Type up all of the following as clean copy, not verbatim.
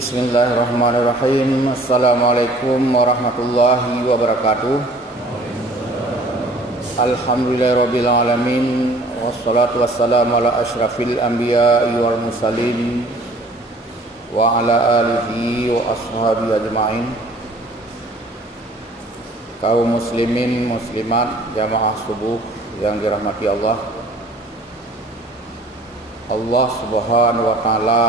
Bismillahirrahmanirrahim. Assalamualaikum warahmatullahi wabarakatuh. Alhamdulillahirabbil alamin, wassalatu wassalamu ala asyrafil anbiya'i wal mursalin wa ala alihi wa ashabihi ajma'in. Kaum muslimin muslimat jamaah subuh yang dirahmati Allah. Allah Subhanahu wa taala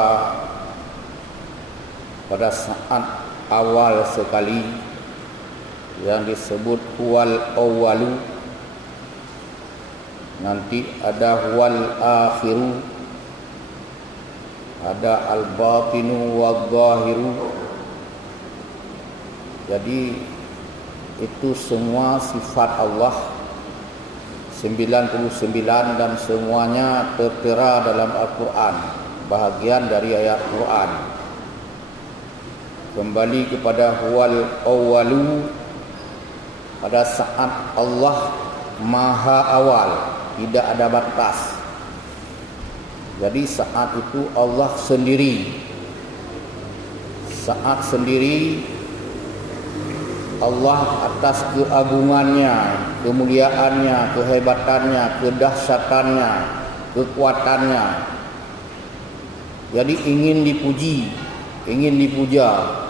pada saat awal sekali yang disebut huwal awwalu, nanti ada huwal akhiru, ada al-batinu wal-zahiru. Jadi itu semua sifat Allah 99 dan semuanya tertera dalam Al-Quran, bahagian dari ayat Quran. Kembali kepada huwal awwalu, pada saat Allah maha awal, tidak ada batas. Jadi saat itu Allah sendiri. Saat sendiri Allah atas keagungannya, kemuliaannya, kehebatannya, kedahsyatannya, kekuatannya. Jadi ingin dipuji, ingin dipuja,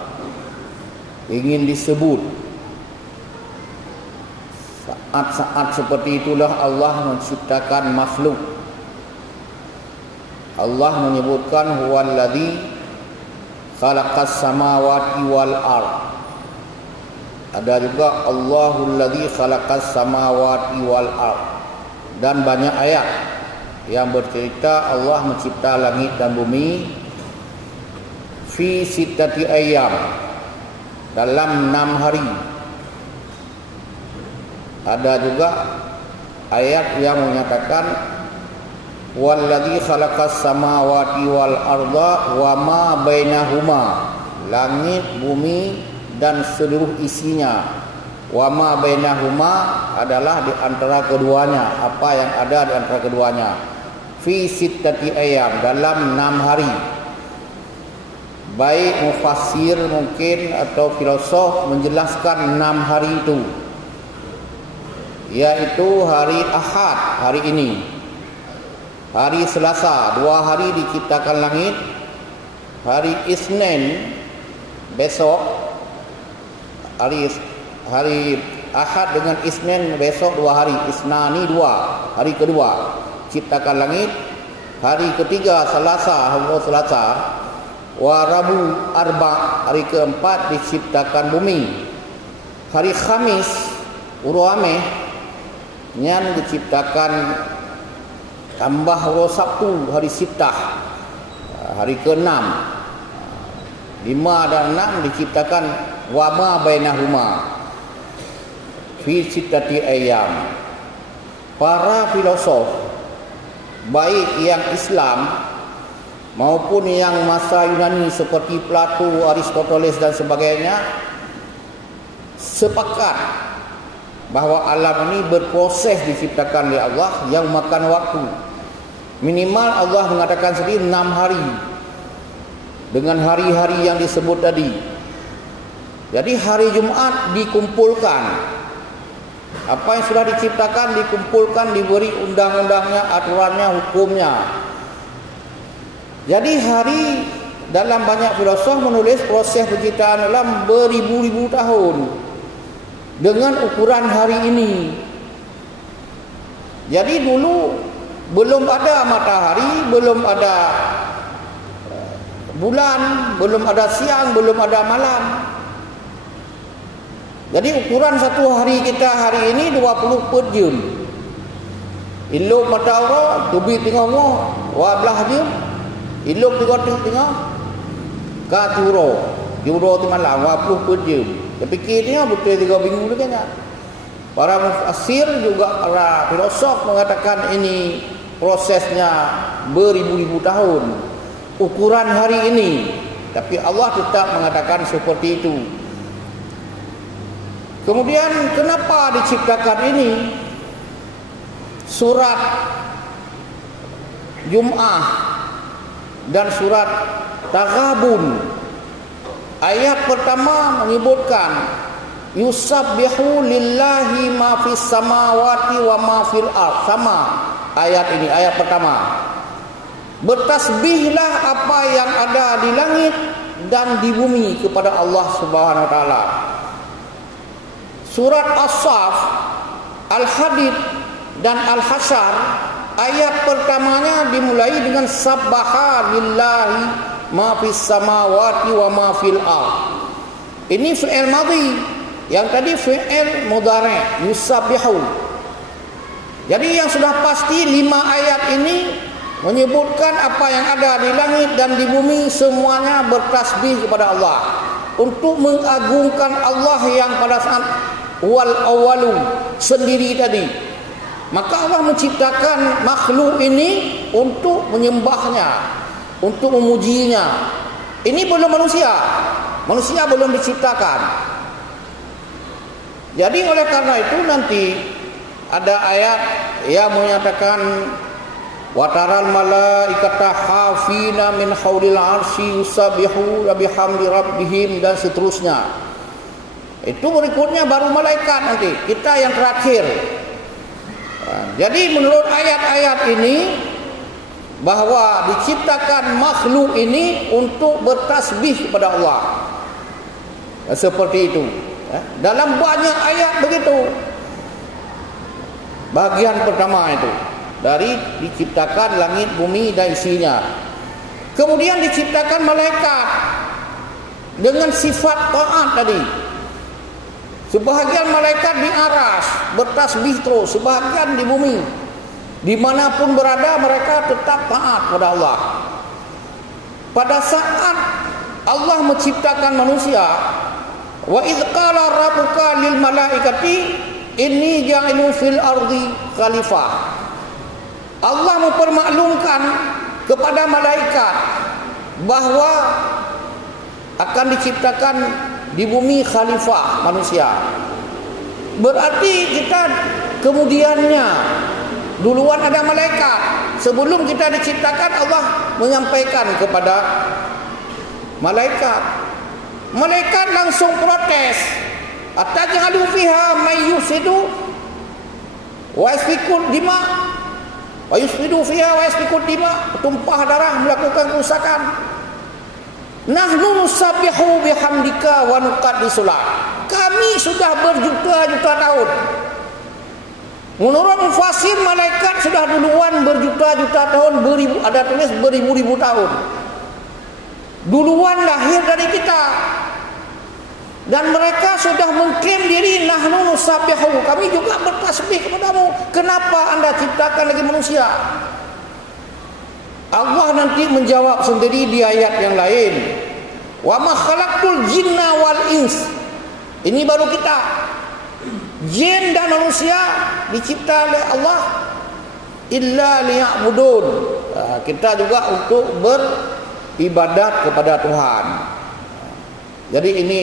ingin disebut. Saat-saat seperti itulah Allah menciptakan makhluk. Allah menyebutkan huwallazi khalaqas samawati wal ard. Ada juga Allahul ladzi khalaqas samawati wal ard. Dan banyak ayat yang bercerita Allah mencipta langit dan bumi fi sittati ayyam, dalam 6 hari. Ada juga ayat yang menyatakan walladzi khalaqas samawati wal arda wa ma bainahuma, langit, bumi dan seluruh isinya. Wa ma bainahuma adalah di antara keduanya, apa yang ada di antara keduanya. Fi sittati ayyam, dalam 6 hari. Baik mufassir mungkin atau filosof menjelaskan 6 hari itu, yaitu hari Ahad, hari ini, hari Selasa, 2 hari diciptakan langit, hari Isnin besok, hari Ahad dengan Isnin besok 2 hari, Isnani 2, hari kedua ciptakan langit, hari ketiga Selasa, hari Selasa, wa Rabu Arba, hari keempat diciptakan bumi, hari Khamis Uruameh yang diciptakan tambah hari Sabtu, hari Sittah, hari ke-6, 5 dan 6 diciptakan wa ma bainahuma fi sittati ayyam. Para filosof baik yang Islam maupun yang masa Yunani seperti Plato, Aristoteles dan sebagainya sepakat bahawa alam ini berproses diciptakan oleh Allah yang makan waktu. Minimal Allah mengatakan sendiri 6 hari dengan hari-hari yang disebut tadi. Jadi hari Jumaat dikumpulkan, apa yang sudah diciptakan dikumpulkan, diberi undang-undangnya, aturannya, hukumnya. Jadi hari, dalam banyak filosof menulis proses penciptaan alam beribu-ribu tahun dengan ukuran hari ini. Jadi dulu belum ada matahari, belum ada bulan, belum ada siang, belum ada malam. Jadi ukuran satu hari kita hari ini 24 jam. Ilok matahari tubi tengah wa belah jam. Ilok tengah katuro juro tu malam 20 jam. Tapi kira betul 3 minggu tu kan. Para mufassir juga, para filosof mengatakan ini prosesnya beribu-ribu tahun, ukuran hari ini. Tapi Allah tetap mengatakan seperti itu. Kemudian kenapa diciptakan ini? Surat Jum'ah dan surat Taghabun Ayat pertama menyebutkan yusabbihu lillahi ma fis samawati wa ma fil ard. Sama ayat ini, ayat pertama. Bertasbihlah apa yang ada di langit dan di bumi kepada Allah Subhanahu wa taala. Surat As-Saff, Al-Hadid dan Al-Hasyr, ayat pertamanya dimulai dengan sabbaha lillahi ma fis samawati wa ma fil ard. Ini fi'il madhi, yang tadi fi'il mudhari' yusabbihu. Jadi yang sudah pasti 5 ayat ini menyebutkan apa yang ada di langit dan di bumi semuanya bertasbih kepada Allah, untuk mengagungkan Allah yang pada saat wal awalu sendiri tadi. Maka Allah menciptakan makhluk ini untuk menyembahnya, untuk memujinya. Ini belum manusia. Manusia belum diciptakan. Jadi oleh karena itu nanti ada ayat yang menyatakan wa taral malaikata hafina min haulil arsy yusabbihu bihamdi rabbihim dan seterusnya. Itu berikutnya baru malaikat nanti, kita yang terakhir. Jadi menurut ayat-ayat ini bahwa diciptakan makhluk ini untuk bertasbih kepada Allah. Seperti itu. Dalam banyak ayat begitu. Bagian pertama itu dari diciptakan langit, bumi dan isinya. Kemudian diciptakan malaikat dengan sifat taat tadi. Sebahagian malaikat di aras bertasbih terus, sebahagian di bumi. Dimanapun berada mereka tetap taat kepada Allah. Pada saat Allah menciptakan manusia, wa idz qala rabbuka lil malaikati inni ja'ilun fil ardi khalifah. Allah mempermaklumkan kepada malaikat bahwa akan diciptakan di bumi khalifah manusia. Berarti kita kemudiannya, duluan ada malaikat. Sebelum kita diciptakan, Allah menyampaikan kepada malaikat. Malaikat langsung protes. Ataj'alu fiha may yufsidu wa yasfiku dima wa yufsidu fiha wa yasfiku dima, tumpah darah, melakukan kerusakan. Nahnu nusabbihu bihamdika wa nuqaddisu lak. Kami sudah berjuta-juta tahun. Menurut mufassir, malaikat sudah duluan berjuta-juta tahun, ada tulis beribu-ribu tahun. Duluan lahir dari kita. Dan mereka sudah mengklaim diri nahnu nusabbihu, kami juga bertasbih kepadamu. Kenapa Anda ciptakan lagi manusia? Allah nanti menjawab sendiri di ayat yang lain. Wa ma khalaqtul jinna wal ins. Ini baru kita. Jin dan manusia dicipta oleh Allah illa liya'budun. Kita juga untuk beribadat kepada Tuhan. Jadi ini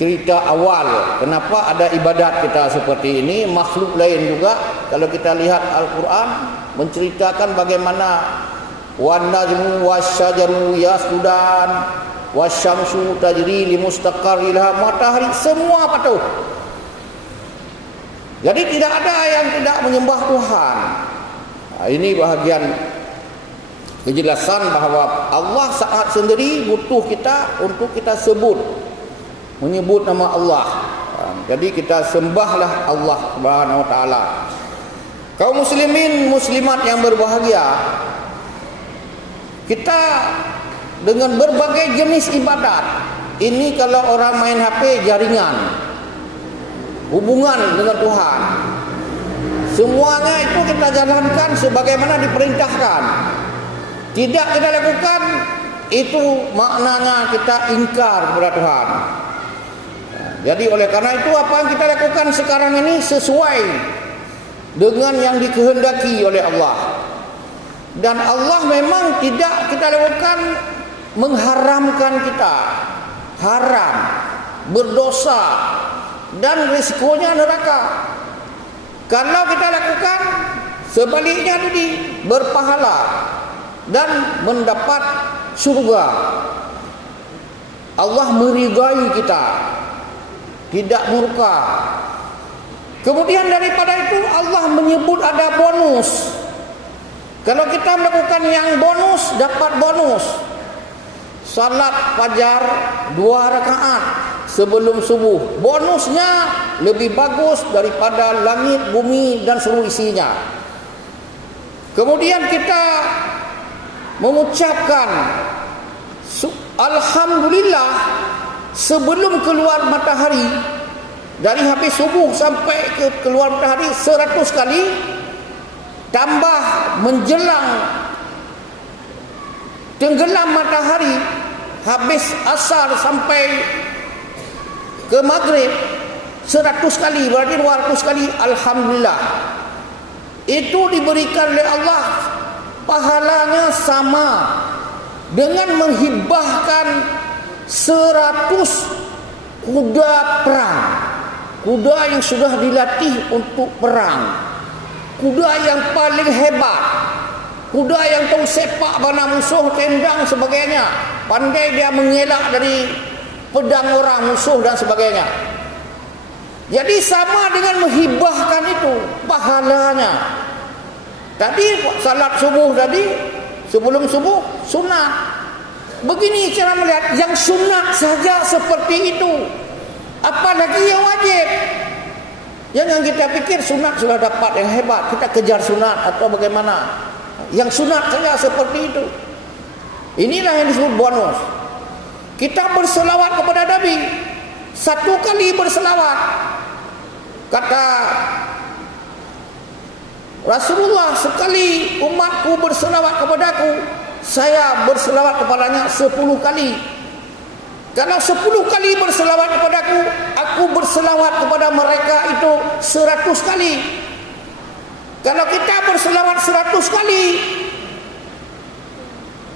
cerita awal kenapa ada ibadat kita seperti ini. Makhluk lain juga, kalau kita lihat Al-Quran menceritakan bagaimana wan najmu wasyajaru yasjudan wasyamsu tajri limustaqarri laha, matahari semua patuh. Jadi tidak ada yang tidak menyembah Tuhan. Ini bahagian kejelasan bahawa Allah saat sendiri butuh kita untuk kita sebut, menyebut nama Allah. Jadi kita sembahlah Allah Subhanahu wa taala. Kaum muslimin muslimat yang berbahagia, kita dengan berbagai jenis ibadat. Ini kalau orang main HP, jaringan, hubungan dengan Tuhan. Semuanya itu kita jalankan sebagaimana diperintahkan. Tidak kita lakukan, itu maknanya kita ingkar kepada Tuhan. Jadi oleh karena itu apa yang kita lakukan sekarang ini sesuai dengan yang dikehendaki oleh Allah. Dan Allah memang tidak kita lakukan mengharamkan kita, haram, berdosa, dan risikonya neraka. Kalau kita lakukan sebaliknya tadi, berpahala dan mendapat surga. Allah meridai kita, tidak murka. Kemudian daripada itu Allah menyebut ada bonus. Kalau kita melakukan yang bonus, dapat bonus. Salat fajar 2 rakaat sebelum subuh. Bonusnya lebih bagus daripada langit, bumi dan seluruh isinya. Kemudian kita mengucapkan Alhamdulillah sebelum keluar matahari, dari habis subuh sampai ke keluar matahari 100 kali, tambah menjelang tenggelam matahari habis asar sampai ke maghrib 100 kali, berarti 200 kali Alhamdulillah. Itu diberikan oleh Allah, pahalanya sama dengan menghibahkan 100 kuda perang, kuda yang sudah dilatih untuk perang, kuda yang paling hebat, kuda yang tahu sepak bana musuh, tendang sebagainya, pandai dia mengelak dari pedang orang musuh dan sebagainya. Jadi sama dengan menghibahkan itu pahalanya. Tadi salat subuh tadi, sebelum subuh sunat. Begini cara melihat, yang sunat saja seperti itu, apalagi yang wajib. Jangan kita pikir sunat sudah dapat yang hebat, kita kejar sunat atau bagaimana. Yang sunat saja seperti itu. Inilah yang disebut bonus. Kita berselawat kepada Nabi, 1 kali berselawat. Kata Rasulullah, sekali umatku berselawat kepadaku, saya berselawat kepadanya 10 kali. Kalau 10 kali berselawat kepadaku, aku berselawat kepada mereka itu 100 kali. Kalau kita berselawat 100 kali,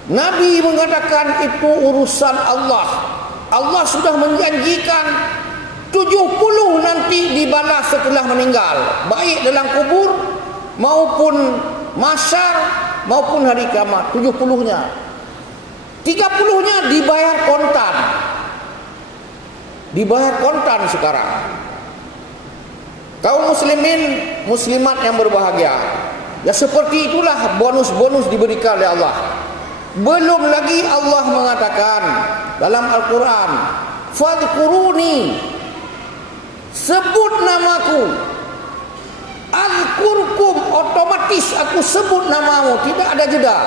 Nabi mengatakan itu urusan Allah. Allah sudah menjanjikan 70 nanti dibalas setelah meninggal, baik dalam kubur maupun mahsyar maupun hari kiamat. 70-nya, 30-nya dibayar kontan. Dibayar kontan sekarang. Kaum muslimin muslimat yang berbahagia, ya seperti itulah bonus-bonus diberikan oleh Allah. Belum lagi Allah mengatakan dalam Al-Quran, fadhkuruni, sebut namaku, azkurkum, otomatis aku sebut namamu, tidak ada jeda.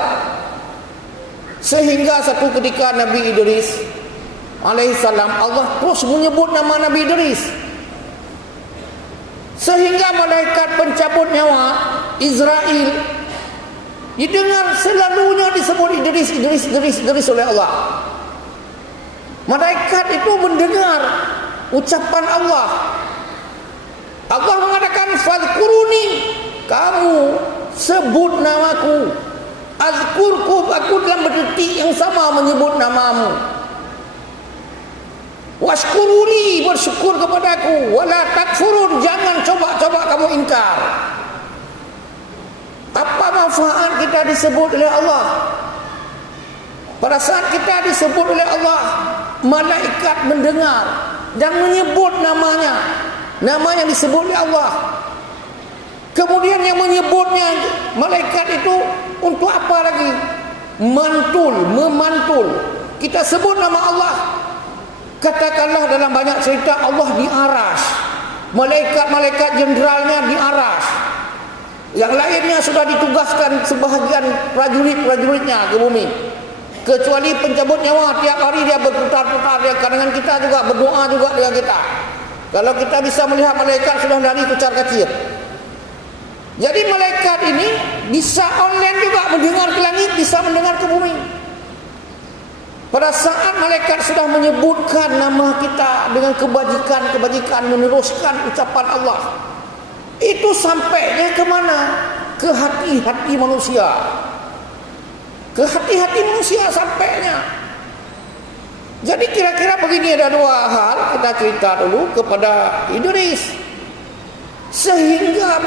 Sehingga satu ketika Nabi Idris alaihissalam, Allah terus menyebut nama Nabi Idris, sehingga malaikat pencabut nyawa Israel didengar selalunya disebut Idris, Idris, Idris, Idris oleh Allah. Malaikat itu mendengar ucapan Allah. Allah mengatakan fadhkuruni, kamu sebut namaku, azkurkum, aku dalam detik yang sama menyebut namamu, washkuruni, bersyukur kepadaku, wala takfurun, jangan coba-coba kamu ingkar. Apa manfaat kita disebut oleh Allah? Pada saat kita disebut oleh Allah, malaikat mendengar dan menyebut namanya, nama yang disebut oleh Allah. Kemudian yang menyebutnya malaikat itu untuk apa lagi? Mantul, memantul. Kita sebut nama Allah, katakanlah dalam banyak cerita Allah di aras, malaikat-malaikat jenderalnya di aras, yang lainnya sudah ditugaskan sebahagian prajurit-prajuritnya ke bumi. Kecuali pencabut nyawa, tiap hari dia berputar-putar dengan kita juga, berdoa juga dengan kita. Kalau kita bisa melihat malaikat sudah dari kucar kecil. Jadi malaikat ini bisa online juga, mendengar ke langit, bisa mendengar ke bumi. Pada saat malaikat sudah menyebutkan nama kita dengan kebajikan-kebajikan, meneruskan ucapan Allah, itu sampainya ke mana? Ke hati-hati manusia. Ke hati-hati manusia sampainya. Jadi kira-kira begini, ada 2 hal kita cerita dulu kepada Idris, sehingga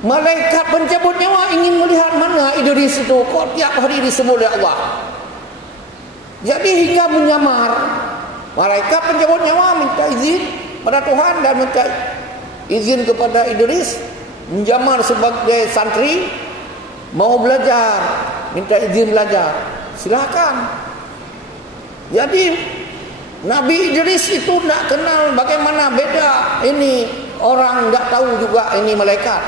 malaikat pencabut nyawa ingin melihat mana Idris itu, kok tiap hari disebut oleh Allah. Jadi hingga menyamar Malaikat pencabut nyawa minta izin pada Tuhan dan minta izin kepada Idris menjamar sebagai santri, mau belajar, minta izin belajar, silakan. Jadi Nabi Idris itu tidak kenal bagaimana beda ini, orang tidak tahu juga ini malaikat.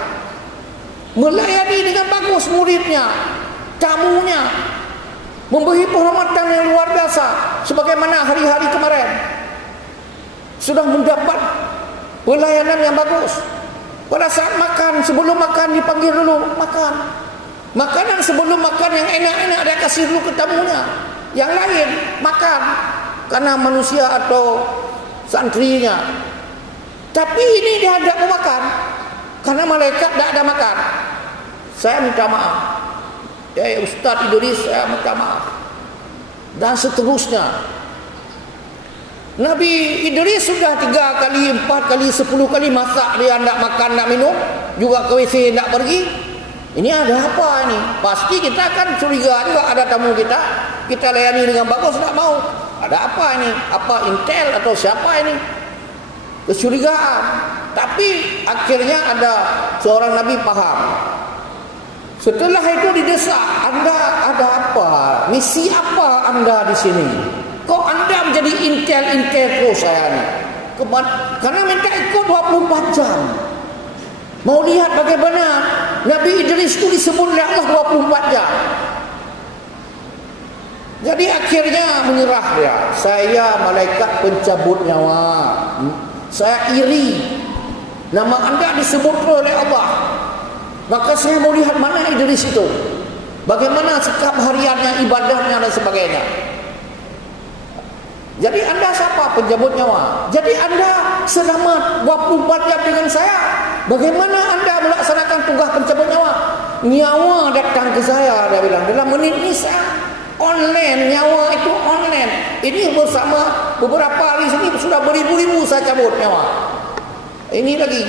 Melayani dengan bagus muridnya, tamunya, memberi penghormatan yang luar biasa, sebagaimana hari-hari kemarin sudah mendapat pelayanan yang bagus. Pada saat makan, sebelum makan dipanggil dulu makan. Makanan sebelum makan yang enak-enak dia kasih dulu ke tamunya. Yang lain makan karena manusia atau santrinya. Tapi ini dia tidak mau makan karena malaikat tidak ada makan. Saya minta maaf. Ya Ustaz Idris, saya minta maaf. Dan seterusnya. Nabi Idris sudah 3 kali, 4 kali, 10 kali masak, dia tidak makan, tidak minum, juga ke WC tidak pergi. Ini ada apa ini? Pasti kita akan curiga juga, ada tamu kita layani dengan bagus, tidak mau. Ada apa ini? Apa intel atau siapa ini? Kecurigaan. Tapi akhirnya ada seorang Nabi paham. Setelah itu didesak, Anda ada apa? Misi apa Anda di sini? Kok Anda menjadi intel terus saya ini? Karena minta ikut 24 jam. Mau lihat bagaimana Nabi Idris itu disebut oleh Allah 24 jam. Jadi akhirnya menyerah dia. Saya malaikat pencabut nyawa. Saya iri. Nama Anda disebut oleh Allah. Maka saya mau lihat mana Idris itu. Bagaimana sikap hariannya, ibadahnya dan sebagainya. Jadi Anda siapa? Pencabut nyawa. Jadi Anda selama 24 jam dengan saya. Bagaimana Anda melaksanakan tugas pencabut nyawa? Nyawa datang ke saya, dia bilang. Dalam menit ini saya online, nyawa itu online. Ini bersama beberapa hari sini sudah beribu-ribu saya cabut nyawa. Ini lagi.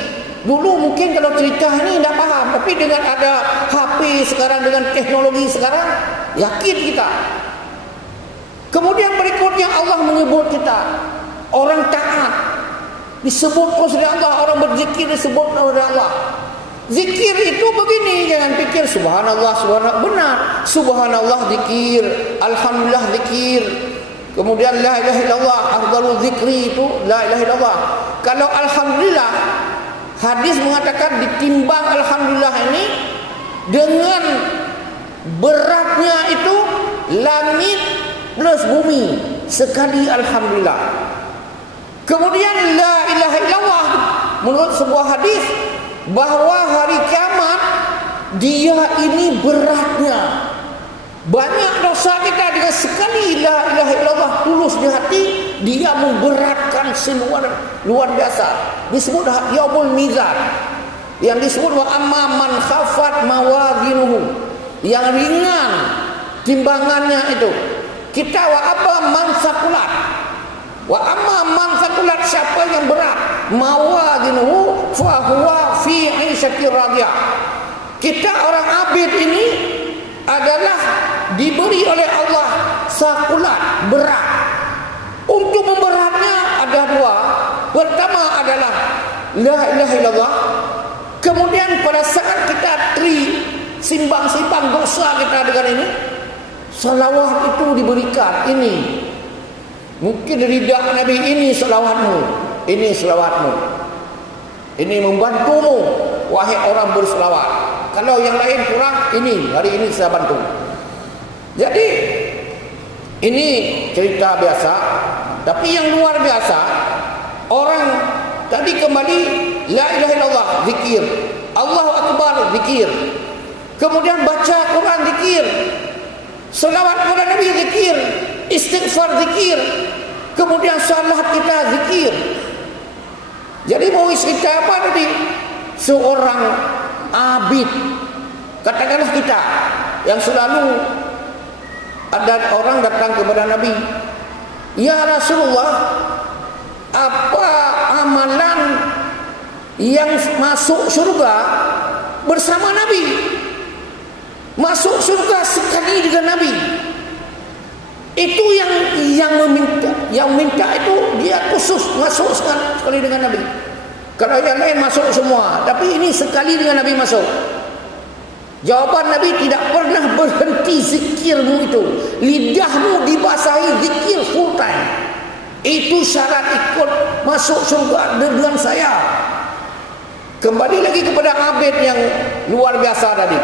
Dulu mungkin kalau cerita ini tidak paham. Tapi dengan ada HP sekarang, dengan teknologi sekarang, yakin kita. Kemudian berikutnya Allah menyebut kita orang taat, disebut oleh Allah. Orang berzikir disebut oleh Allah. Zikir itu begini, jangan pikir subhanallah, subhanallah. Benar, subhanallah zikir, alhamdulillah zikir. Kemudian la ilaha illallah, afdalul zikri itu la ilaha illallah. Kalau alhamdulillah, hadis mengatakan ditimbang alhamdulillah ini dengan beratnya itu langit plus bumi sekali alhamdulillah. Kemudian la ilaha illallah menurut sebuah hadis bahwa hari kiamat dia ini beratnya. Banyak dosa kita dengan sekali la ilaha illallah tulus di hati, dia memberatkan luar biasa. Disebut yaumul mizan. Yang disebut wa amma man khafat mawazinuhu, yang ringan timbangannya itu. Kita wa apa man sakulat. Wa amma man sakulat, siapa yang berat, mawazinuhu fa huwa fi 'ishatir radiyah. Kita orang abid ini adalah diberi oleh Allah sakulat, berat. Untuk memberatnya ada 2. Pertama adalah la ilaha illallah. Kemudian pada saat kita simbang-simbang dosa kita dengan ini, salawat itu diberikan. Ini mungkin ridha Nabi, ini salawatmu, ini salawatmu, ini membantumu wahai orang berselawat. Kalau yang lain kurang, ini hari ini saya bantu. Jadi ini cerita biasa, tapi yang luar biasa, orang tadi kembali la ilaha illallah zikir, Allahu akbar zikir, kemudian baca Quran zikir, selawat kepada Nabi zikir, istighfar zikir, kemudian salat kita zikir. Jadi mau cerita apa tadi? Seorang abid, katakanlah kita yang selalu ada orang datang kepada Nabi, ya Rasulullah, apa amalan yang masuk surga bersama Nabi, masuk surga sekali dengan Nabi? Itu yang minta itu dia khusus masuk sekali dengan Nabi. Kalau yang lain masuk semua, tapi ini sekali dengan Nabi masuk. Jawaban Nabi, tidak pernah berhenti zikirmu itu. Lidahmu dibasahi zikir full time. Itu syarat ikut masuk surga dengan saya. Kembali lagi kepada abid yang luar biasa tadi.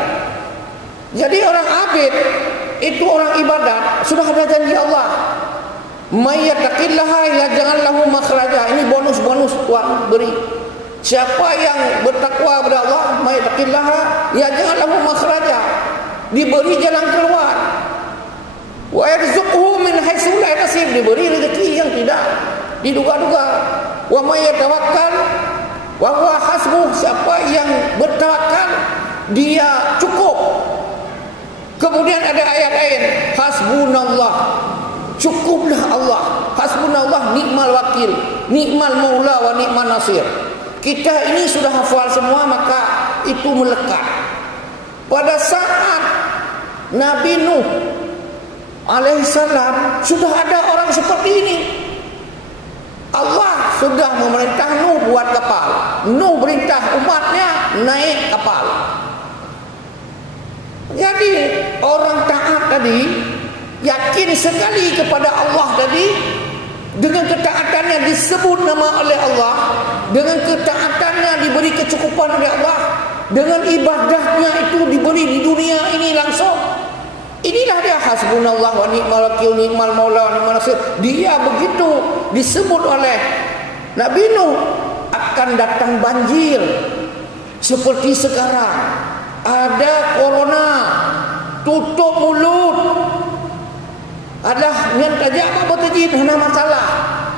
Jadi orang abid itu orang ibadat, sudah ada janji Allah. May yattaqillaha yaj'al lahu makhraja. Ini bonus-bonus Tuhan beri. Siapa yang bertakwa kepada Allah, may yattaqillaha yaj'al lahu makhraja, diberi jalan keluar. Wa yarzuqhu min haitsu la yahtasib, diberi rezeki yang tidak diduga-duga. Wa may yatawakkal wa huwa hasbuh, siapa yang bertawakal dia cukup. Kemudian ada ayat lain, hasbunallah, cukuplah Allah. Hasbunallah ni'mal wakil, ni'mal maula wa ni'man nasir. Kita ini sudah hafal semua, maka itu melekat. Pada saat Nabi Nuh alaihissalam sudah ada orang seperti ini. Allah sudah memerintah Nuh buat kapal. Nuh perintah umatnya naik kapal. Jadi orang taat tadi yakin sekali kepada Allah tadi, dengan ketaatannya disebut nama oleh Allah, dengan ketaatannya diberi kecukupan oleh Allah, dengan ibadahnya itu diberi di dunia ini langsung. Inilah dia hasbunallah wa ni'mal wakil, ni'mal maula wa ni'man nasir. Dia begitu disebut oleh Nabi Nuh. Akan datang banjir seperti sekarang. Ada corona, tutup mulut. Ada yang tajak apa bertajib, hana masalah.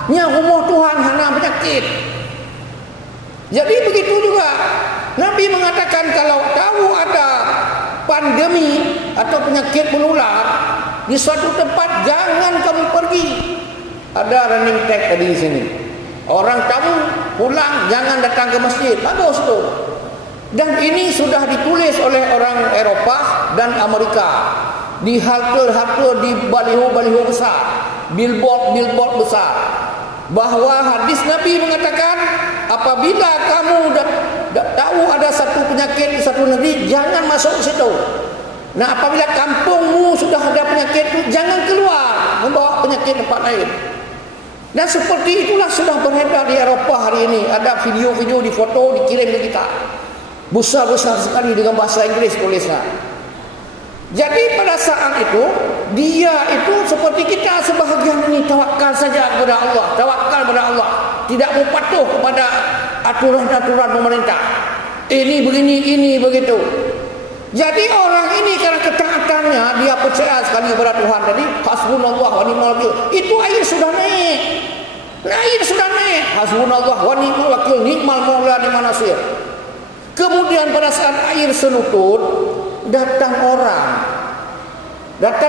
Yang rumah Tuhan hana penyakit. Jadi begitu juga Nabi mengatakan, kalau tahu ada pandemi atau penyakit menular di suatu tempat, jangan kamu pergi. Ada running tag tadi di sini. Orang kamu pulang, jangan datang ke masjid. Bagus tu. Dan ini sudah ditulis oleh orang Eropah dan Amerika. Di halte-halte, di baliho-baliho besar, billboard besar, bahwa hadis Nabi mengatakan, apabila kamu tahu ada satu penyakit di satu negeri, jangan masuk ke situ. Nah, apabila kampungmu sudah ada penyakit itu, jangan keluar membawa penyakit tempat lain. Dan seperti itulah sudah beredar di Eropah hari ini. Ada video-video di foto dikirim ke kita, besar-besar sekali dengan bahasa Inggris tulisnya. Jadi pada saat itu, dia itu seperti kita sebahagian ini, tawakal saja kepada Allah, tawakal kepada Allah, tidak mau patuh kepada aturan-aturan pemerintah. Ini begini, ini begitu. Jadi orang ini karena ketaatannya, dia percaya sekali kepada Tuhan tadi, hasbunallah wa ni'mal wakil. Itu air sudah naik. Air sudah naik. Hasbunallah wa ni'mal wakil, ni'mal maula ni'man nasir. Kemudian pada saat air selutut, datang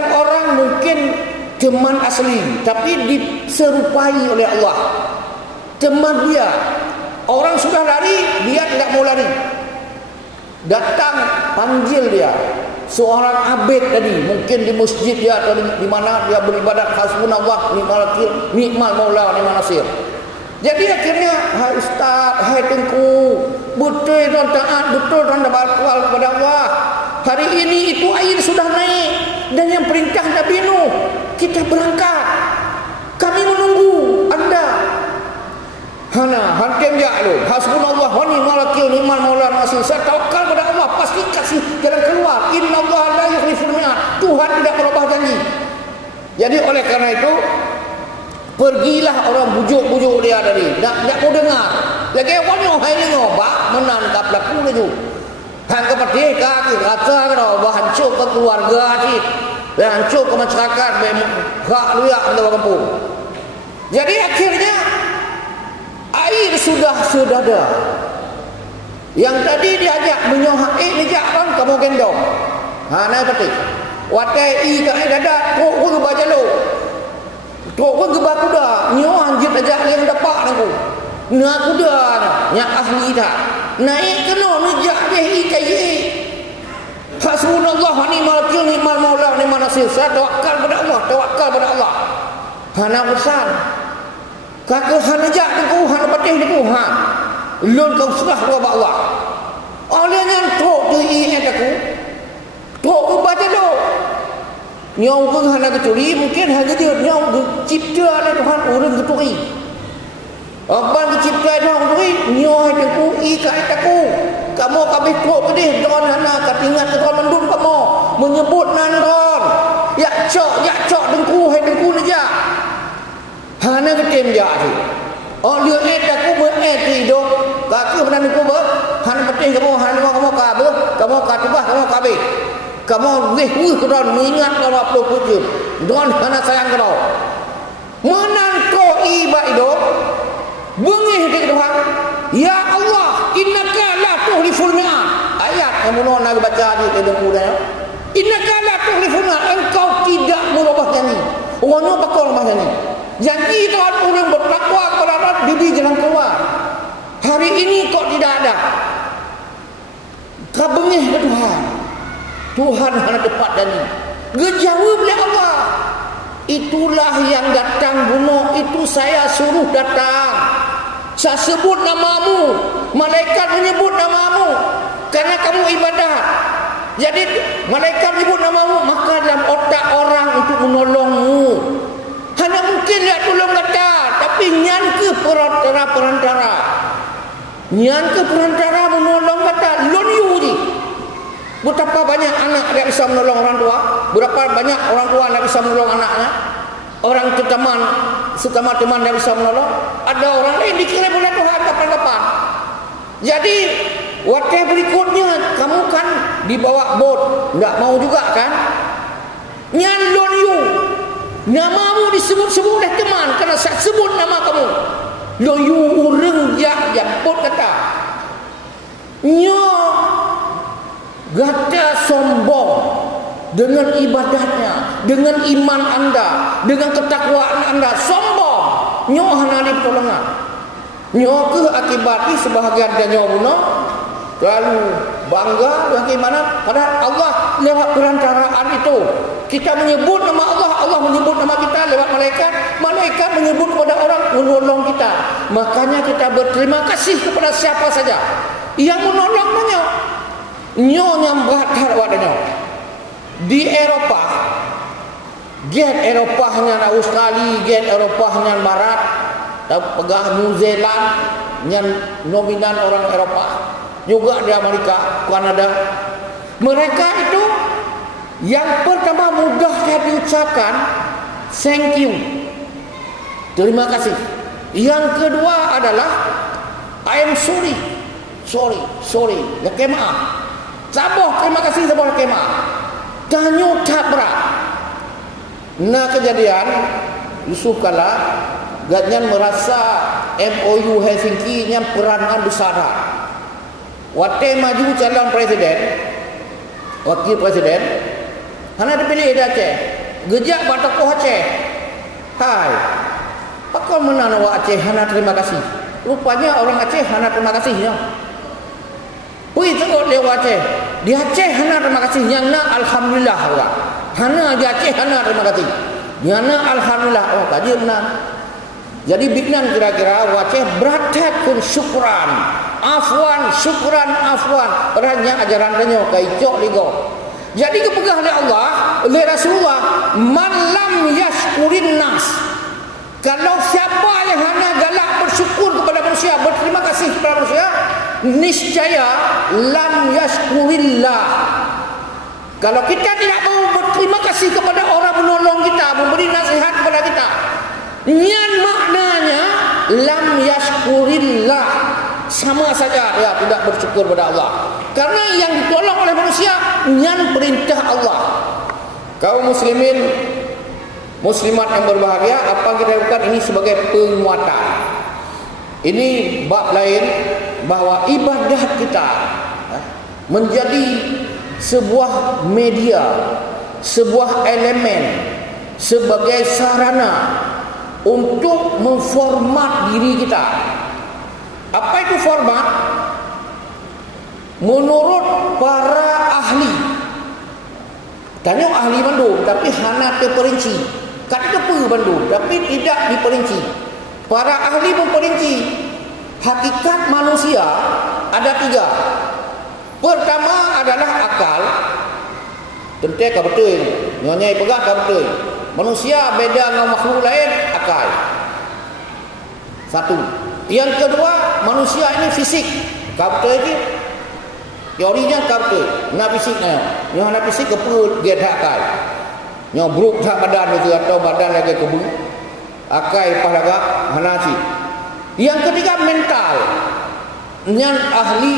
orang mungkin teman asli, tapi diserupai oleh Allah. Teman dia, orang sudah lari, dia tidak mau lari. Datang panggil dia, seorang abid tadi, mungkin di masjid dia atau di mana dia beribadat, hasbunallah ni'mal wakil, ni'mal maula ni'man nasir. Jadi akhirnya, hai ustaz, hai tengku, betul tuan taat, betul tuan bertakwa kepada Allah. Hari ini itu air sudah naik, dan yang perintah Nabi Nuh, kita berangkat. Kami menunggu anda. Hana, hantem ya lu. Hasbunallah wa ni'mal wakil, ni'mal maula ni'man nasir. Saya tawakal pada Allah, pasti kasih jalan keluar. Innallaha la yukhliful mi'ad. Tuhan tidak merubah janji. Jadi oleh karena itu, pergilah orang bujuk-bujuk dia tadi. Tak mau dengar. Lagi awaknya hai dengar, bak menangkap laku itu. Hang kepada kaki rasa kau hancur ke keluarga ni, hancur ke masyarakat, hak luak dalam kampung. Jadi akhirnya air sudah ada. Yang tadi diajak menyohak, dijak orang kamu gendong. Naik peti. Watai i kat dadak, kok ke bajalo. Kok ke kuda, nyo anjit ajak yang dapat aku. Nak kuda, nyak ahli dah. Naik kena nejak dia ikai. Hasbunallah wa ni'mal wakil, ni'mal maula ni'man nasir. berhasil. Saya tawakal pada Allah, tawakal pada Allah. Hana pesan. Kakak hana jak deku, hana patih deku, ha. Lun kau serah kepada Allah. Olehnya tok tu aku. Tok ku baca do. Nyau ku hana keturi, mungkin hanya dia nyau cipta oleh Tuhan orang keturi. Abang dicipta Tuhan keturi, nyau aku ikat aku. Kamu kabeh tok pedih don hana katingat ke Tuhan mendun kamu menyebut nan don. Ya cok dengku hai dengku naja. Hana ketem ja tu. Oh dia aku bereti do. Kakak benar dengku ber. Hana pedih kamu hana kamu kabeh, kamu katubah kamu kabeh. Kamu weh kau mengingat kalau apa pun don hana sayang kau. Menanto iba itu bengih ke Tuhan. Ya Allah, innaka la tuhliful mi'ad. Ayat yang nak baca di dalam Quran. Innaka la tuhliful mi'ad. Engkau tidak merubah janji. Orangnya bakal merubah janji. Janji Tuhan orang bertakwa kepada Allah diberi jalan keluar. Hari ini kok tidak ada. Kau bengih ke Tuhan. Tuhan hanya tepat janji. Gejawab oleh Allah. Itulah yang datang bunuh. Itu saya suruh datang. Saya sebut namamu. Malaikat menyebut namamu. Karena kamu ibadat. Jadi malaikat menyebut namamu. Maka dalam otak orang untuk menolongmu. Hanya mungkin dia tolong kata. Tapi nyan ke perantara. Nyan ke perantara menolong kata. Lon you je. Betapa banyak anak tidak bisa menolong orang tua. Berapa banyak orang tua tidak bisa menolong anaknya. Orang teman tidak bisa menolong. Ada orang lain dikirim oleh Tuhan kapan-kapan. Jadi waktu berikutnya kamu kan dibawa bot, tidak mau juga kan? Nyalon you, namamu disebut-sebut oleh teman karena saya sebut nama kamu. Lo you urang jak bot kata. Nyo gata sombong dengan ibadatnya, dengan iman anda, dengan ketakwaan anda, sombong. Nyo hana di pertolongan. Nyo ke akibat sebahagian dia nyo bunuh. Lalu bangga bagaimana? Padahal Allah lewat perantaraan itu. Kita menyebut nama Allah, Allah menyebut nama kita lewat malaikat. Malaikat menyebut kepada orang menolong kita. Makanya kita berterima kasih kepada siapa saja yang menolong nyo. Nyo nyambat harwadnya. Di Eropah, get Eropahnya Australia, get Eropahnya Barat, pegah New Zealand, yang nominan orang Eropah, juga di Amerika, Kanada. Mereka itu yang pertama mudah diucapkan thank you, terima kasih. Yang kedua adalah I am sorry, ya maaf. Sabar, terima kasih sabar maaf. Tanyo tak berat. Nah kejadian Yusuf kala Gatnyan merasa MOU Helsinki yang peranan besar. Waktu maju calon presiden, wakil presiden, hana dipilih di Aceh. Gejak batokoh Aceh. Hai, pakal menana wa Aceh hana terima kasih. Rupanya orang Aceh hana terima kasihnya. Wih tengok dia Aceh. Di Aceh hana terima kasih. Yang nak alhamdulillah orang. Hana di Aceh hana terima kasih. Yang nak alhamdulillah. Oh tadi menang. Jadi biknan kira-kira Aceh beratakun syukran. Afwan, syukran, afwan. Orangnya ajaran tanya kaicok ligo. Jadi kepegah oleh Allah, oleh Rasulullah, man lam yashkurin nas. Kalau siapa yang hanya galak bersyukur kepada manusia, berterima kasih kepada manusia, niscaya lam yashkurillah. Kalau kita tidak mau berterima kasih kepada orang menolong kita, memberi nasihat kepada kita, nyan maknanya lam yashkurillah, sama saja ya tidak bersyukur kepada Allah. Karena yang ditolong oleh manusia nyan perintah Allah. Kaum muslimin muslimat yang berbahagia, apa kita lakukan ini sebagai penguatan. Ini bab lain bahwa ibadah kita menjadi sebuah media, sebuah elemen, sebagai sarana untuk memformat diri kita. Apa itu format? Menurut para ahli Tanya ahli Bandung tapi hana terperinci. Kat depa Bandung tapi tidak diperinci. Para ahli memperinci hakikat manusia ada 3. Pertama adalah akal. Tentu kau betul. Nyonyai pegah kau betul. Manusia beda dengan makhluk lain, akal. 1. Yang kedua, manusia ini fisik. Kau betul lagi. Teorinya kau betul. Nak fisiknya. Yang nak fisik ke perut, dia tak akal. Yang buruk tak badan itu atau badan lagi kebu. Akal pahlaga hanasi. Yang ketiga, mental. Yang ahli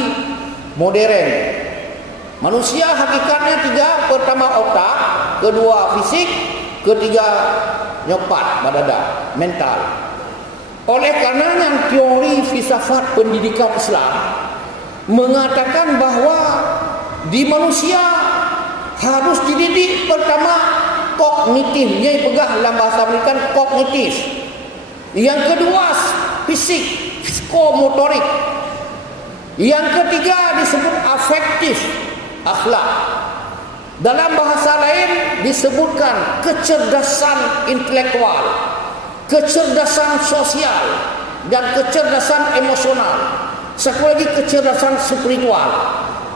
modern. Manusia hakikatnya 3. Pertama otak, kedua fisik, ketiga nyopat badada, mental. Oleh karenanya teori filsafat pendidikan Islam mengatakan bahawa di manusia harus dididik pertama kognitif. Dia pegah dalam bahasa Amerika kognitif. Yang kedua fisik, psikomotorik. Yang ketiga disebut afektif, akhlak. Dalam bahasa lain disebutkan kecerdasan intelektual, kecerdasan sosial, dan kecerdasan emosional. Satu lagi kecerdasan spiritual.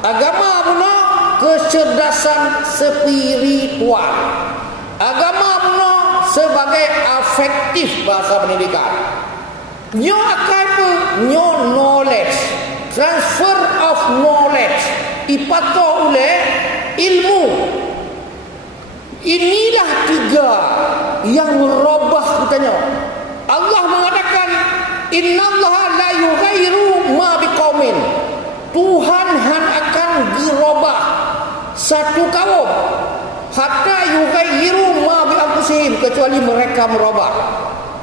Agama benar kecerdasan spiritual. Agama benar sebagai afektif bahasa pendidikan. Nyo akan nyo knowledge, transfer of knowledge, ipato oleh ilmu. Inilah 3 yang merubah katanya. Allah mengatakan innallaha la yughayyiru ma biqaumin. Tuhan akan dirubah satu kaum hatta yughayyiru ma bi anfusihim, kecuali mereka merubah.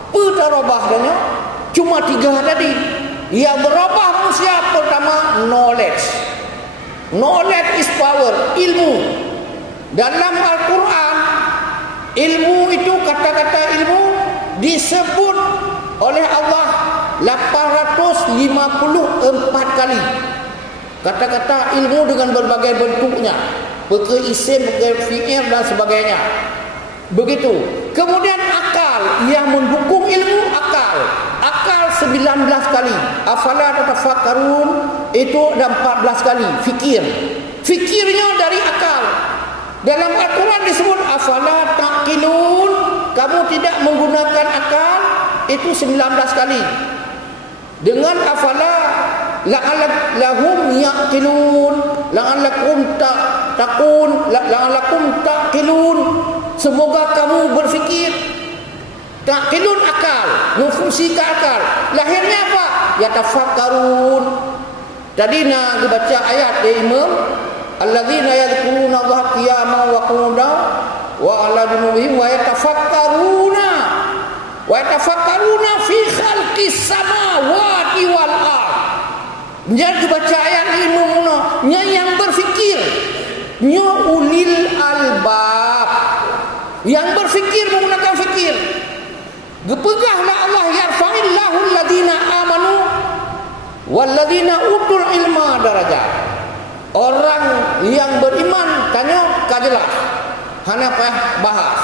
Apa rubah katanya? Cuma 3 tadi. Yang berubah manusia pertama knowledge. Knowledge is power, ilmu. Dalam Al-Quran, ilmu itu, kata-kata ilmu disebut oleh Allah 854 kali. Kata-kata ilmu dengan berbagai bentuknya, perkara isim, perkara fi'il dan sebagainya. Begitu. Kemudian akal yang mendukung ilmu, akal 19 kali. Afala tatafakkarun itu ada 14 kali. Fikirnya dari akal. Dalam Al-Quran disebut afala taqilun, kamu tidak menggunakan akal, itu 19 kali. Dengan afala la'allahum yaqilun, la'allakum taqilun, semoga kamu berfikir. Taqilun akal, memfungsikan akal. Lahirnya apa? Yatafakkarun. Tadi nak dibaca ayat dari Imam, alladzina yadhkuruna Allah qiyaman wa qu'udan wa 'ala junubihim wa yatafakkaruna fi khalqis samawati wal ard. Jangan dibaca ayat ini nya yang berfikir, nya ulil albab, yang berfikir menggunakan fikir. Gepegahlah Allah, yarfa'illahu alladhina amanu walladzina utul ilma darajat. Orang yang beriman tanya kajelas, hana bahas,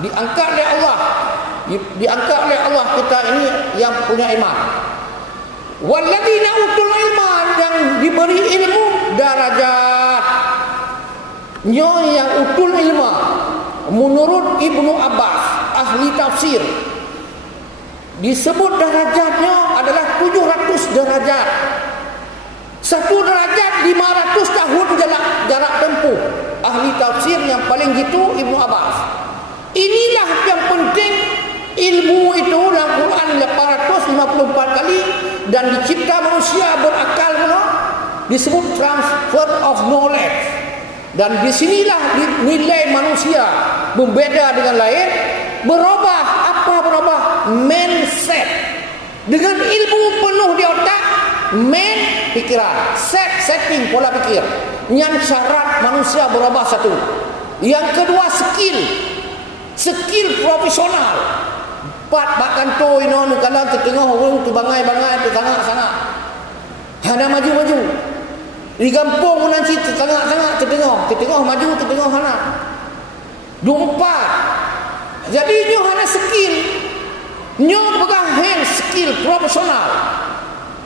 diangkat oleh Allah, kita ini yang punya iman. Walladzina utul ilma, yang diberi ilmu darajat. Nyo yang utul ilma menurut Ibnu Abbas, ahli tafsir, disebut derajatnya adalah 700 derajat. Satu derajat 500 tahun jarak tempuh. Ahli tafsir yang paling gitu Ibnu Abbas. Inilah yang penting ilmu itu dalam Quran 854 kali, dan dicipta manusia berakal pula, disebut transfer of knowledge. Dan disinilah nilai manusia berbeza dengan lain, berubah. Apa berubah? Mindset. Dengan ilmu penuh di otak, pikiran, setting pola pikir. Yang syarat manusia berubah satu. Yang kedua skill profesional. Bahkan tu ino kalau ketengah orang tu bangai tu sangat. Hana maju. Di kampung nanti setengah ketengah maju hana. 24. Jadi nyo hanya skill. Nyo pegang hand skill profesional.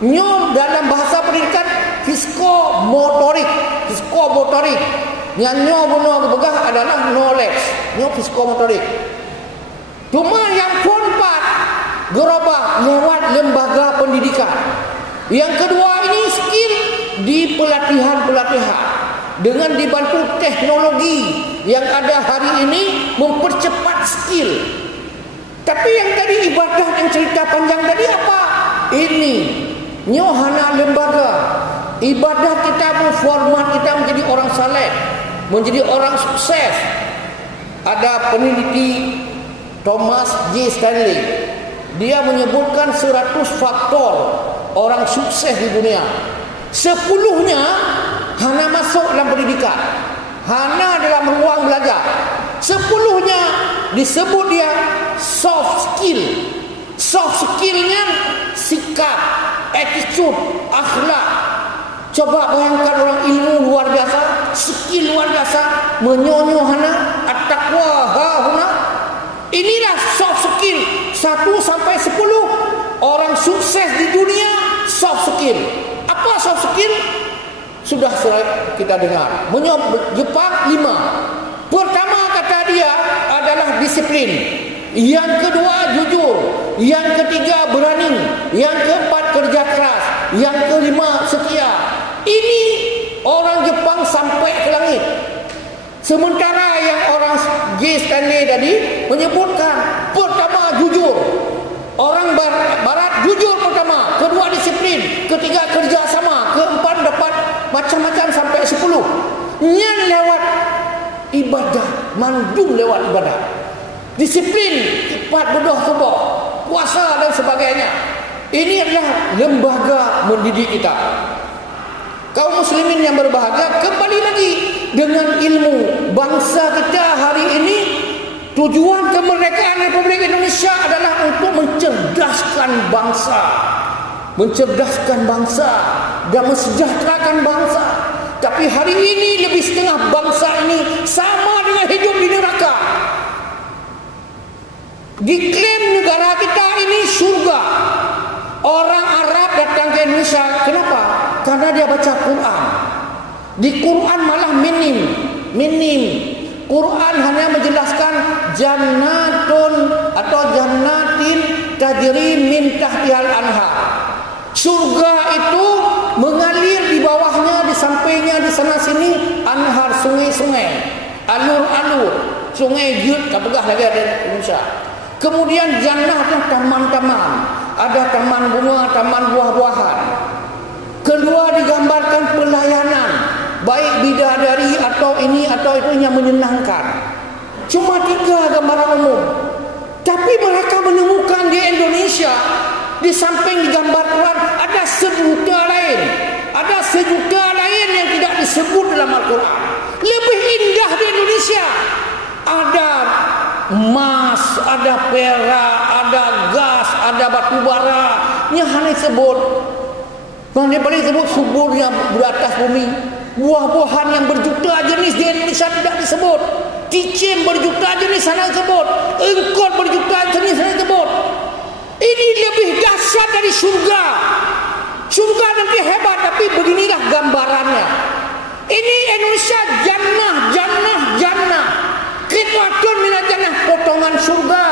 Nyo dalam bahasa pendidikan fiskomotorik. Yang nyo guna pegang adalah knowledge. Nyo fiskomotorik. Cuma yang keempat gerabah lewat lembaga pendidikan. Yang kedua ini skill di pelatihan-pelatihan dengan dibantu teknologi yang ada hari ini mempercepat skill. Tapi yang tadi ibadah yang cerita panjang tadi apa? Ini nyohana lembaga ibadah kita format kita menjadi orang saleh, menjadi orang sukses. Ada peneliti Thomas J. Stanley, dia menyebutkan 100 faktor orang sukses di dunia. 10-nya hanya masuk dalam pendidikan, hanya dalam ruang belajar. 10-nya disebut dia soft skill. Soft skillnya sikap, attitude, akhlak. Coba bayangkan orang ilmu luar biasa, skill luar biasa, menyonyoh hana, at-taqwa hahuna. Inilah soft skill 1 sampai 10 orang sukses di dunia. Soft skill. Apa soft skill? Sudah kita dengar. Jepang 5. Pertama kata dia adalah disiplin. Yang kedua jujur. Yang ketiga berani. Yang keempat kerja keras. Yang kelima setia. Ini orang Jepang sampai ke langit. Sementara yang orang J. Stanley tadi menyebutkan pertama jujur. Orang barat jujur pertama, kedua disiplin, ketiga kerja sama, keempat dapat macam-macam sampai 10. Nyan lewat ibadah, mandum lewat ibadah. Disiplin, cepat berdoa, puasa dan sebagainya. Ini adalah lembaga mendidik kita. Kaum muslimin yang berbahagia, kembali lagi dengan ilmu bangsa kita hari ini. Tujuan kemerdekaan Republik Indonesia adalah untuk mencerdaskan bangsa dan mensejahterakan bangsa. Tapi hari ini lebih setengah bangsa ini sama dengan hidup di neraka. Diklaim negara kita ini surga. Orang Arab datang ke Indonesia, kenapa? Karena dia baca Quran. Di Quran malah minim. Quran hanya menjelaskan jannatun atau jannatin tajri min tahtihal anhar. Surga itu mengalir di bawahnya, di sampingnya, di sana sini anhar, sungai-sungai, alur-alur, sungai Jud, kapegah lagi ada di Indonesia. Kemudian jannah itu taman-taman, ada taman bunga, taman buah-buahan. Kedua digambarkan pelayanan, baik bidadari atau ini atau itu yang menyenangkan. Cuma 3 gambaran umum. Tapi mereka menemukan di Indonesia, di samping digambar Quran, ada sejuta lain. Ada sejuta lain yang tidak disebut dalam Al-Quran. Lebih indah di Indonesia. Ada emas, ada perak, ada gas, ada batu bara. Yang hanya disebut. Yang paling disebut subur yang di atas bumi. Buah-buahan yang berjuta jenis di Indonesia tidak disebut. Cicim berjuta jenis sana disebut. Engkot berjuta jenis sana disebut. Ini lebih dahsyat dari surga. Surga nanti hebat, tapi beginilah gambarannya. Ini Indonesia jannah. Qit'atun minal jannah, potongan surga.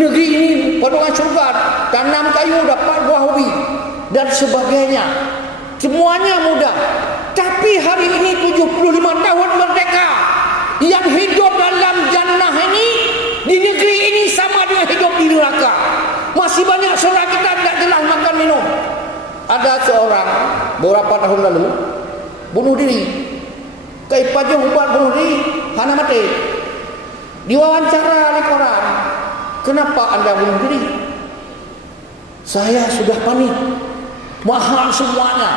Negeri ini potongan surga. Tanam kayu dapat buah ubi dan sebagainya. Semuanya mudah. Tapi hari ini 75 tahun merdeka, yang hidup dalam jannah ini, di negeri ini sama dengan hidup di neraka. Masih banyak saudara kita tidak jelas makan minum. Ada seorang beberapa tahun lalu bunuh diri. Kaipaja ubat bunuh diri, hana mati. Diwawancara di koran, kenapa anda bunuh diri? Saya sudah panik, mahal semuanya,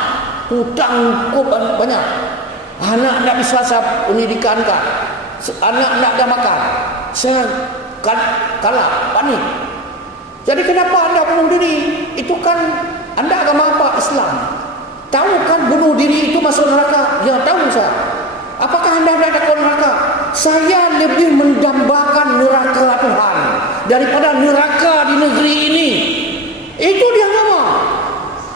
hutang cukup banyak, anak tidak bisa saya pendidikankan, anak tidak ada makan, saya kalah, panik. Jadi kenapa anda bunuh diri? Itu kan anda agama apa? Islam. Tahu kan bunuh diri itu masuk neraka? Ya tahu saya. Apakah anda tidak ada neraka? saya lebih mendambakan neraka Tuhan daripada neraka di negeri ini. Itu dia ngomong.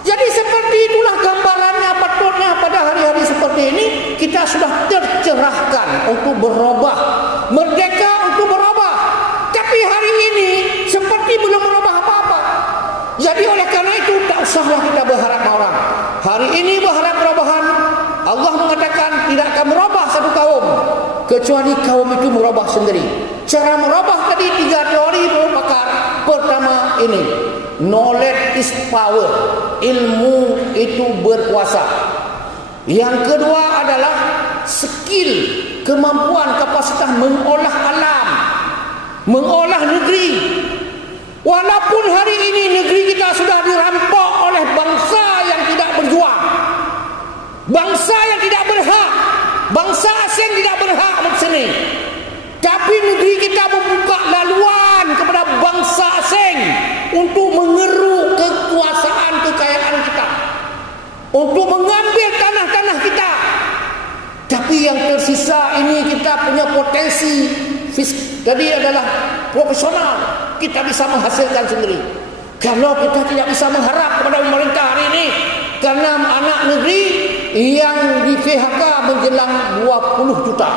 Jadi seperti itulah gambarannya. Patutnya pada hari-hari seperti ini kita sudah tercerahkan untuk berubah, merdeka untuk berubah. Tapi hari ini seperti belum berubah apa-apa. Jadi oleh karena itu tak usahlah kita berharap orang. Hari ini berharap perubahan. Allah mengatakan tidak akan merubah satu kaum kecuali kaum itu merubah sendiri. Cara merubah tadi 3 teori pakar. Pertama ini, knowledge is power. Ilmu itu berkuasa. Yang kedua adalah skill, kemampuan, kapasitas mengolah alam, mengolah negeri. Walaupun hari ini negeri kita sudah dirampok oleh bangsa yang tidak berjuang, bangsa yang tidak berhak, bangsa asing tidak berhak berseni. Tapi negeri kita membuka laluan kepada bangsa asing untuk mengeruk kekuasaan kekayaan kita, untuk mengambil tanah-tanah kita. Tapi yang tersisa ini kita punya potensi tadi adalah profesional, kita bisa menghasilkan sendiri. Kalau kita tidak bisa mengharap kepada pemerintah hari ini, karena anak negeri yang di PHK menjelang 20 juta.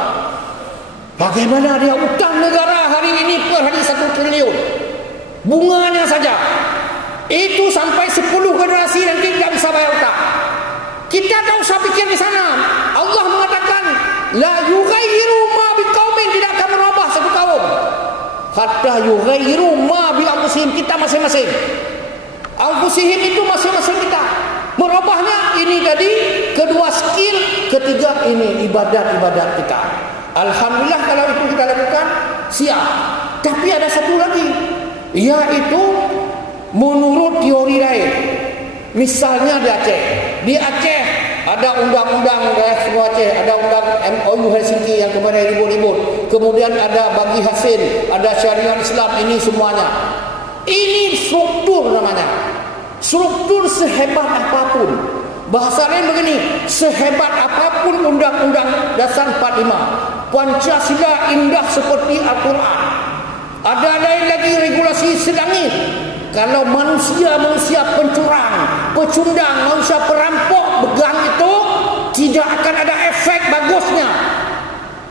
Bagaimana dia utang negara hari ini per hari 1 triliun. Bunganya saja itu sampai 10 generasi nanti tidak bisa bayar utang. Kita tak usah pikir di sana. Allah mengatakan la yughayyiru ma biqaumin, tidak akan merubah satu kaum hatta yughayyiru ma bi anfusihim, kita masing-masing. Anfusihim itu masing-masing kita. Merubahnya ini tadi, kedua skill, ketiga ini ibadat-ibadat kita. Alhamdulillah kalau itu kita lakukan siap. Tapi ada satu lagi, yaitu menurut teori lain. Misalnya di Aceh ada undang-undang Aceh, ada undang MOU Helsinki yang kemarin ribut-ribut. Kemudian ada bagi hasil, ada syariat Islam, ini semuanya. Ini struktur namanya. Struktur sehebat apapun. Bahasa lain begini, sehebat apapun Undang-Undang Dasar 45, Pancasila indah seperti Al-Quran. Ada lain lagi regulasi selangit. Kalau manusia pencurang, pecundang, manusia perampok begang itu, tidak akan ada efek bagusnya.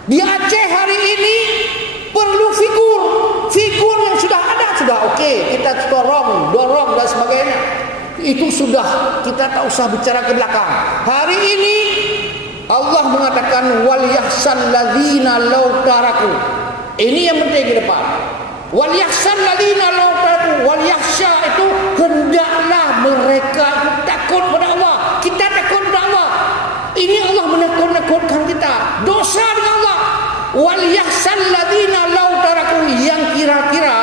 Di Aceh hari ini perlu figur yang sudah ada, sudah okey, kita dorong dan sebagainya. Itu sudah, kita tak usah bicara ke belakang. Hari ini Allah mengatakan wal yahsal ladzina law taraku. Ini yang penting ke depan. Wal yahsal ladzina law taraku, wal yahsha itu hendaklah mereka itu takut pada Allah. Kita takut pada Allah. Ini Allah menakut-nakutkan kita. Dosa dengan Allah. Wal yahsal ladzina law taraku, yang kira-kira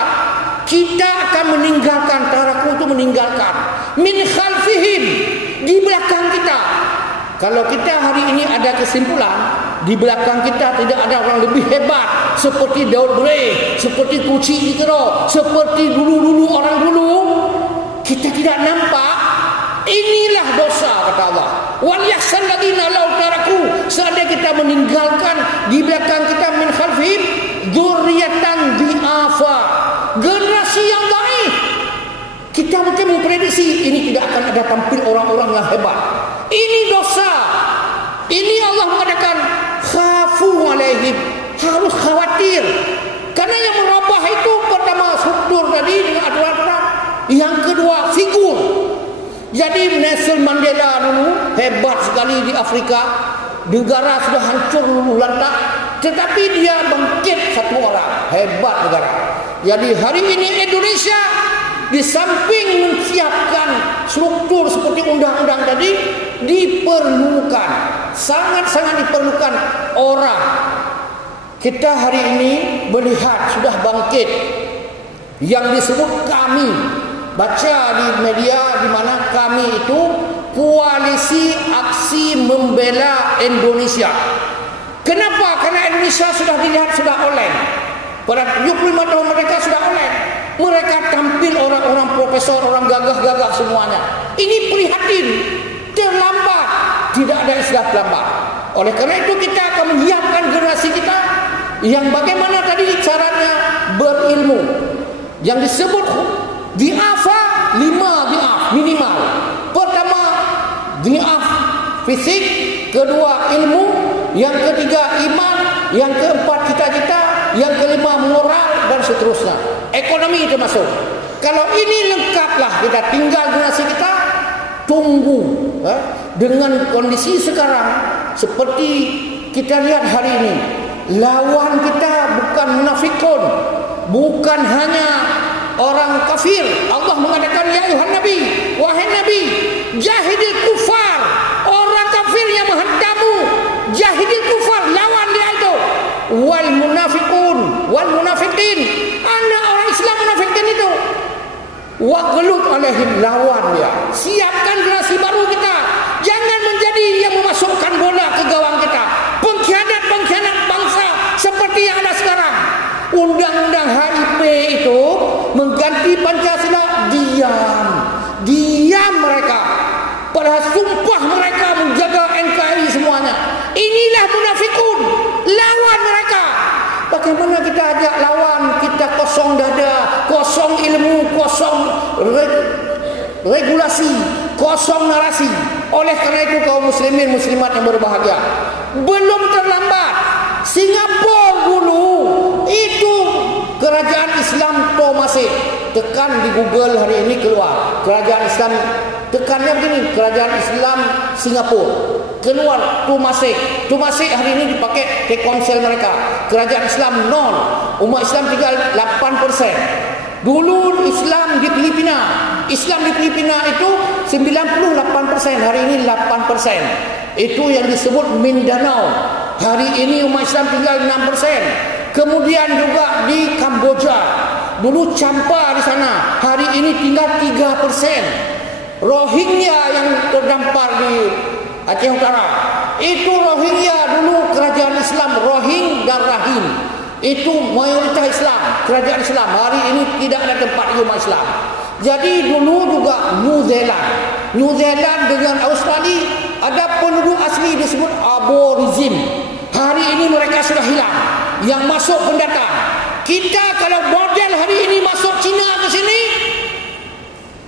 kita akan meninggalkan, taraku itu meninggalkan, min khalfihim, di belakang kita. Kalau kita hari ini ada kesimpulan, di belakang kita tidak ada orang lebih hebat seperti Daud Bray, seperti Kuci Ikro, seperti dulu-dulu orang dulu, kita tidak nampak. Inilah dosa, kata Allah. Wal yahsal ladzina law taraku, seandainya kita meninggalkan di belakang kita min khalfihim dzurriatan dhi'afa, generasi yang dhaif. Kita mungkin memprediksi ini tidak akan ada tampil orang-orang yang hebat. Ini dosa. Ini Allah mengatakan khafu alaihim, harus khawatir. Karena yang merubah itu pertama struktur tadi dengan aturan-aturan, yang kedua figur. Jadi Nelson Mandela dulu hebat sekali di Afrika, negara sudah hancur luluh lantak, tetapi dia bangkit satu orang, hebat negara. Jadi hari ini Indonesia di samping menyiapkan struktur seperti undang-undang tadi, diperlukan, sangat-sangat diperlukan orang. Kita hari ini melihat sudah bangkit yang disebut kami. Baca di media di mana kami itu Koalisi Aksi Membela Indonesia. Kenapa? Karena Indonesia sudah dilihat sudah online. Pada 75 tahun mereka sudah online. Mereka tampil orang-orang profesor, orang gagah-gagah semuanya. Ini prihatin. Terlambat. Tidak ada istilah terlambat. Oleh karena itu kita akan menyiapkan generasi kita Yang bagaimana tadi syaratnya? Berilmu. Yang disebut di'afa 5 di'af minimal. Pertama di'af fisik, kedua ilmu, yang ketiga iman, yang keempat cita-cita, yang kelima moral, dan seterusnya. Ekonomi termasuk. Kalau ini lengkaplah, kita tinggal generasi kita tunggu dengan kondisi sekarang. Seperti kita lihat hari ini, lawan kita bukan munafikun, bukan hanya orang kafir. Allah mengatakan, ya ayuhan nabi, wahai nabi, jahidil kufar, orang kafir yang menghendamu, jahidil kufar, lawan dia itu, wal munafikun wal munafikin, anak orang Islam munafikin itu, waghlud alaihim, lawan dia. Siapkan generasi baru kita, jangan menjadi yang memasukkan bola ke gawang kita, pengkhianat bangsa seperti yang ada sekarang. Undang-undang HIP itu mengganti Pancasila, diam mereka, padahal sumpah mereka menjaga NKRI semuanya. Inilah munafikun, lawan mereka. Bagaimana kita ajak lawan? Kita kosong dada, kosong ilmu, kosong regulasi, kosong narasi. Oleh karena itu kaum muslimin muslimat yang berbahagia, belum terlambat. Singapura dulu itu kerajaan Islam masih. Tekan di Google hari ini keluar kerajaan Islam, tekannya begini, kerajaan Islam Singapura keluar masih hari ini dipakai Telkomsel mereka. Kerajaan Islam 0, umat Islam tinggal 8%. Dulu Islam di Filipina itu 98%, hari ini 8%. Itu yang disebut Mindanao. Hari ini umat Islam tinggal 6%. Kemudian juga di Kamboja, dulu Champa di sana, hari ini tinggal 3%. Rohingya yang terdampar di Aceh Utara, itu Rohingya dulu kerajaan Islam, Rohing dan Rahim. Itu mayoritas Islam, kerajaan Islam. Hari ini tidak ada tempat umat Islam. Jadi dulu juga New Zealand dengan Australia ada penduduk asli disebut Aborigin. Hari ini mereka sudah hilang. Yang masuk pendatang. Kita kalau model hari ini masuk Cina ke sini,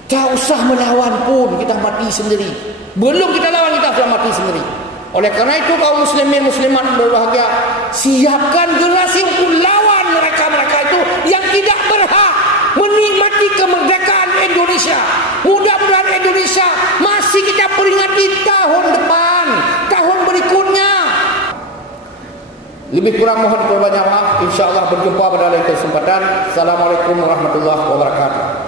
tak usah melawan pun, kita mati sendiri. Belum kita lawan, kita sudah mati sendiri. Oleh karena itu kaum muslimin muslimat berbahagia, siapkan generasi untuk lawan mereka-mereka itu yang tidak berhak menikmati kemerdekaan Indonesia. Mudah-mudahan Indonesia masih kita peringati tahun depan, tahun berikutnya. Lebih kurang mohon perbanyak maaf. InsyaAllah berjumpa pada lain kesempatan. Assalamualaikum warahmatullahi wabarakatuh.